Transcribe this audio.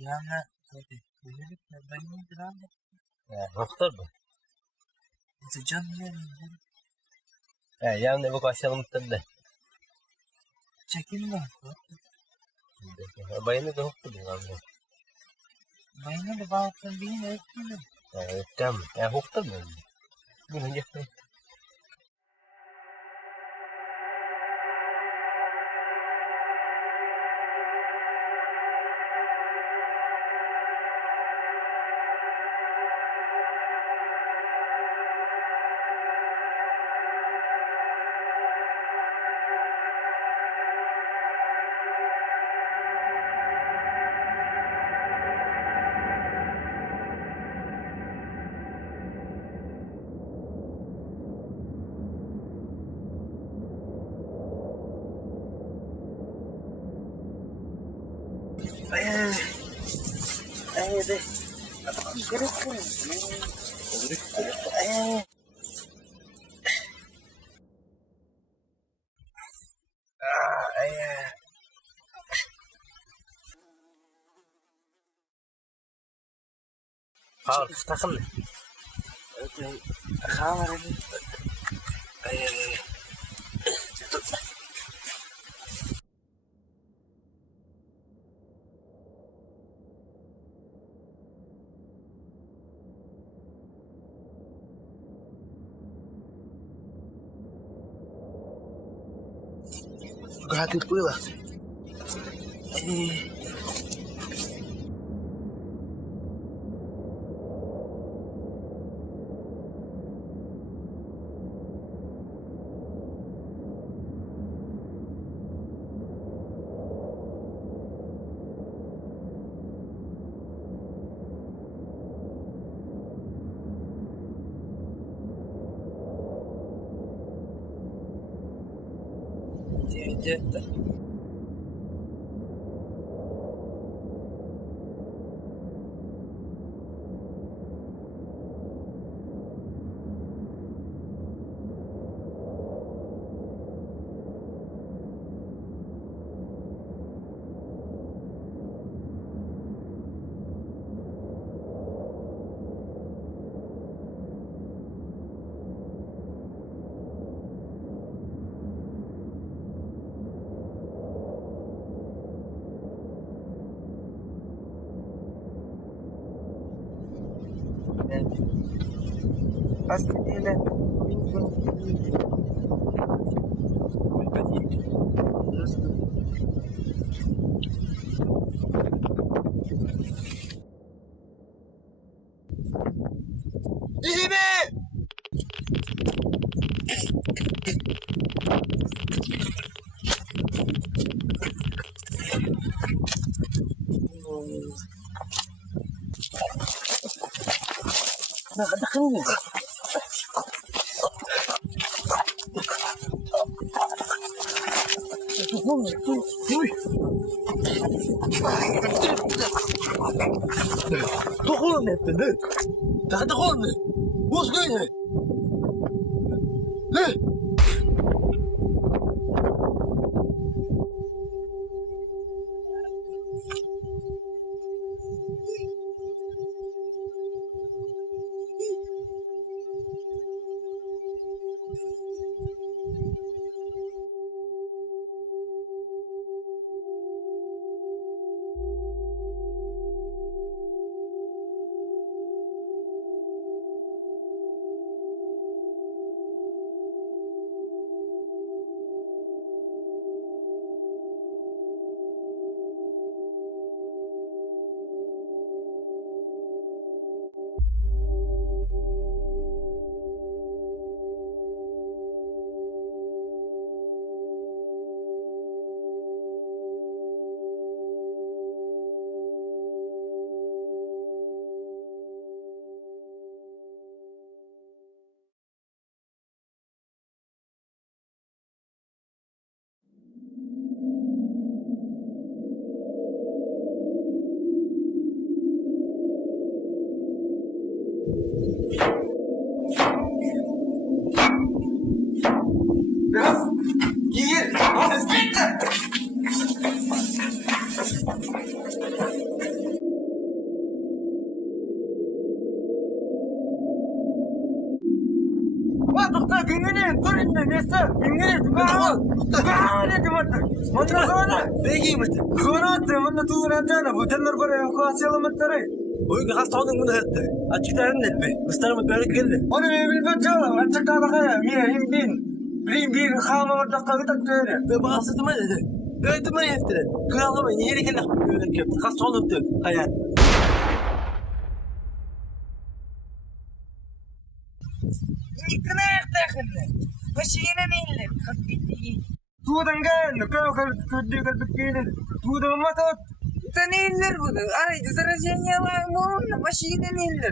yana tabii böyle benim biraz Doktor bu. sıcak ne? Yani bu kaşalım tabii. Çekim var. Bayını da doktor bu abi. Bayını da baktım bir ne ettim. Tamam. Ya doktor mu? Bunu yapayım. Be. Gerek yok. Al, takın. Kamera. Гадит было. Где-то. Остановили. Дохни. Дохни это, да? Да дохни. Пускай. Да. Раз, Игорь, вот спит-то! Doktor gününe durun ne neyse gününe tukar. Tukar ne demek? Mantı sonra. Peki mi? Sonra da mantı tuğra cana bu tanır böyle kuasyalı mıtırı. Oy hastanın bunu etti. Açıklarım ne be? Mustafa böyle geldi. Onu bir çalalım. Açıklar kaya. Miye imbin. Bir khama orada kaldı böyle. Ve bahsetti mi dedi? Öyle mi yaptı? Kralama yeri geldi. Böyle yaptı. Hastalık oldu. Kaya. İkna yaktakında. Başına neyle? Kapiti. Tuğdan gel. Kötü geldi. Tuğdan matat. Tanıyırlar bunu. Araydı sana sen yalan mı? Başına neyle?